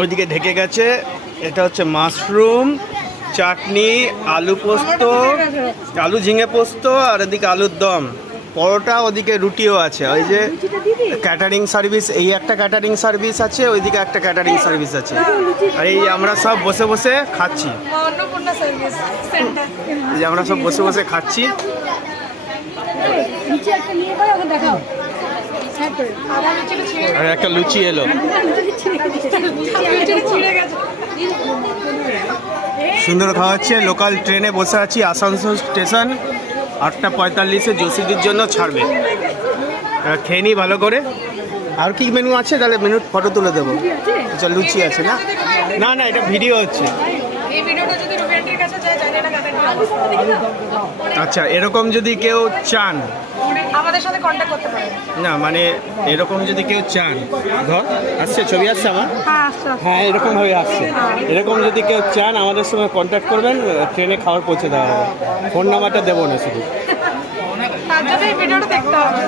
ওইদিকে ঢেকে গেছে। এটা হচ্ছে মাশরুম চাটনি, আলু পোস্ত, আলু ঝিঙে পোস্ত, আর এদিকে আলুর দম, পরোটা, ওদিকে রুটিও আছে। ওই যে ক্যাটারিং সার্ভিস, এই একটা ক্যাটারিং সার্ভিস আছে, ওইদিকে একটা ক্যাটারিং সার্ভিস আছে। আর এই আমরা সব বসে বসে খাচ্ছি, এই যে আমরা সব বসে বসে খাচ্ছি। আর একটা লুচি এলো। সুন্দর খাওয়া হচ্ছে। লোকাল ট্রেনে বসে আছি, আসানসোল স্টেশন। 8:45-এ জসিদির জন্য ছাড়বে। খেয়ে নিই ভালো করে। আর কি মেনু আছে? তাহলে মেনুর ফটো তুলে দেবো। আচ্ছা, লুচি আছে না? না না, এটা ভিডিও হচ্ছে। আচ্ছা, এরকম যদি কেউ চান আমাদের সাথে কন্ট্যাক্ট করতে পারেন। না মানে এরকম যদি কেউ চান, ধর আসছে, ছবি আসছে আমার, হ্যাঁ এরকম ভাবে আসছে। এরকম যদি কেউ চান আমাদের সঙ্গে কন্ট্যাক্ট করবেন, ট্রেনে খাবার পৌঁছে দেওয়া হবে। ফোন নাম্বারটা দেবো না শুধু। তার জন্য এই ভিডিওটা দেখতে হবে।